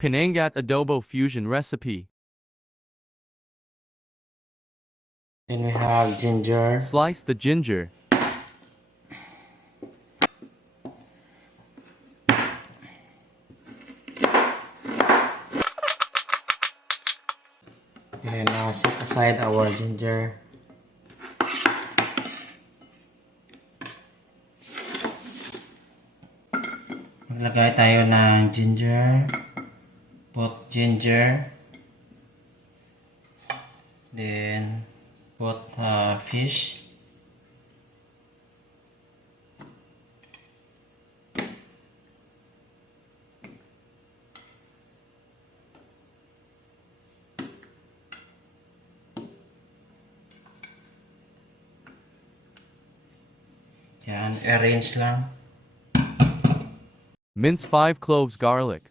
PINANGAT adobo fusion recipe. Then we have ginger. Slice the ginger. Then set aside our ginger. Maglagay tayo ng ginger. Put ginger. Then put fish. Yan, arrange lang. Mince 5 cloves garlic.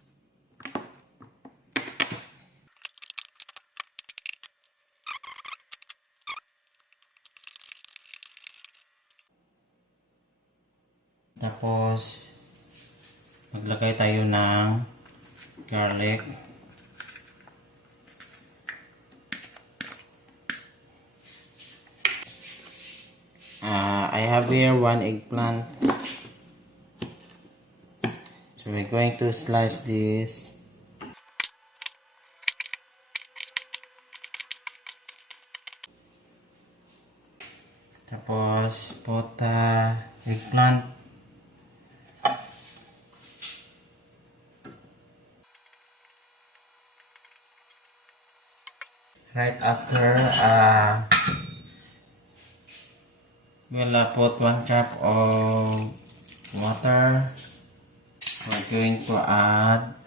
Tapos maglagay tayo ng garlic. I have here 1 eggplant. So we're going to slice this. Tapos put eggplant. Right after, we'll put 1 cup of water. We're going to add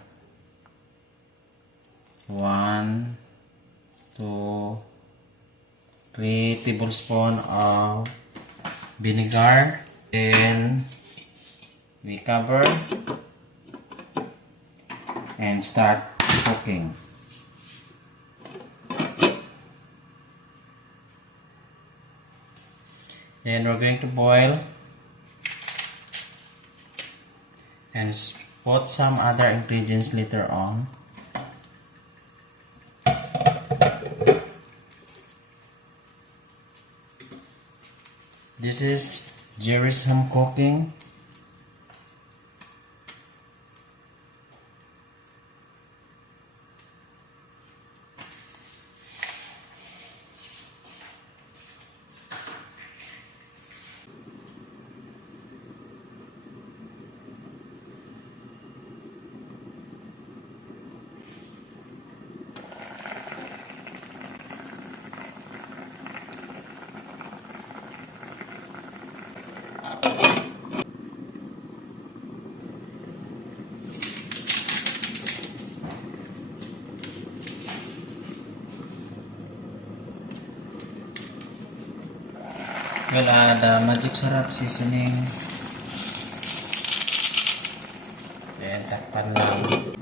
1, 2, 3 tablespoons of vinegar. Then we cover and start cooking. Then we're going to boil and put some other ingredients later on. This is Gerry's home cooking. We'll add magic sarap seasoning. Then takpan lang.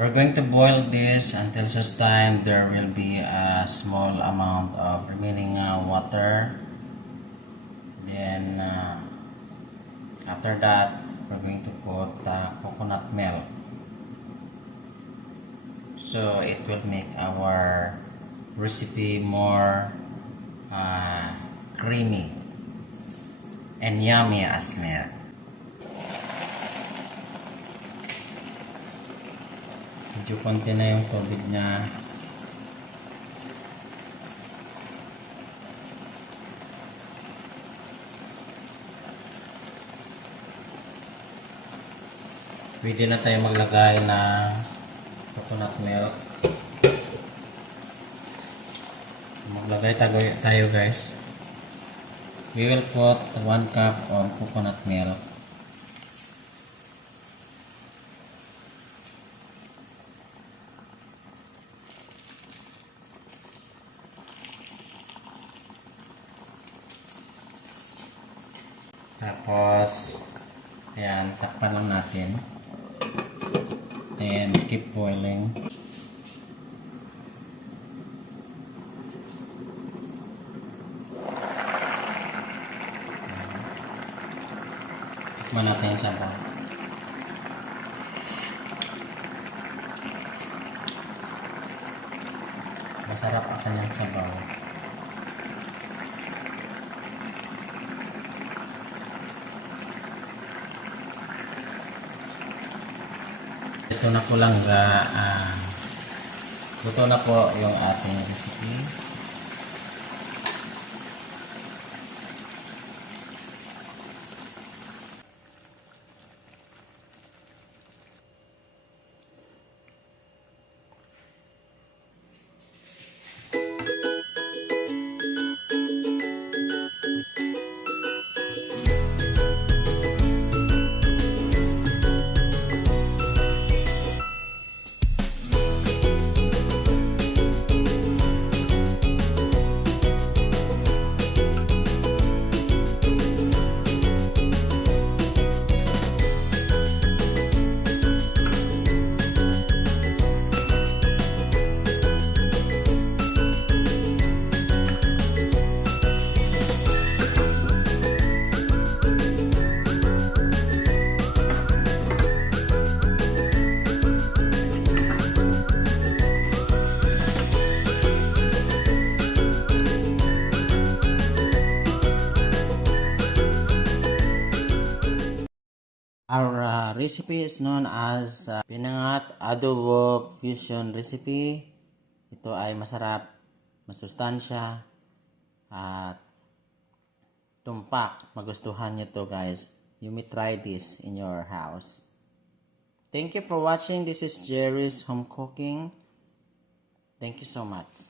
We're going to boil this until such time there will be a small amount of remaining water. Then After that, we're going to put coconut milk. So it will make our recipe more creamy and yummy as well. Medyo konti na yung tubig niya. Pwede na tayo maglagay ng coconut milk. Maglagay tayo guys. We will put 1 cup of coconut milk. Tapos, ayan, takpan lang natin. And keep boiling. Tikman natin yung sabaw. Masarap ang kanyang sabaw. Ito na po lang luto na po yung ating recipe. Our recipe is known as Pinangat Adobo Fusion Recipe. Ito ay masarap, masustansya, at tumpak. Magustuhan nyo to guys. You may try this in your house. Thank you for watching. This is Gerry's Home Cooking. Thank you so much.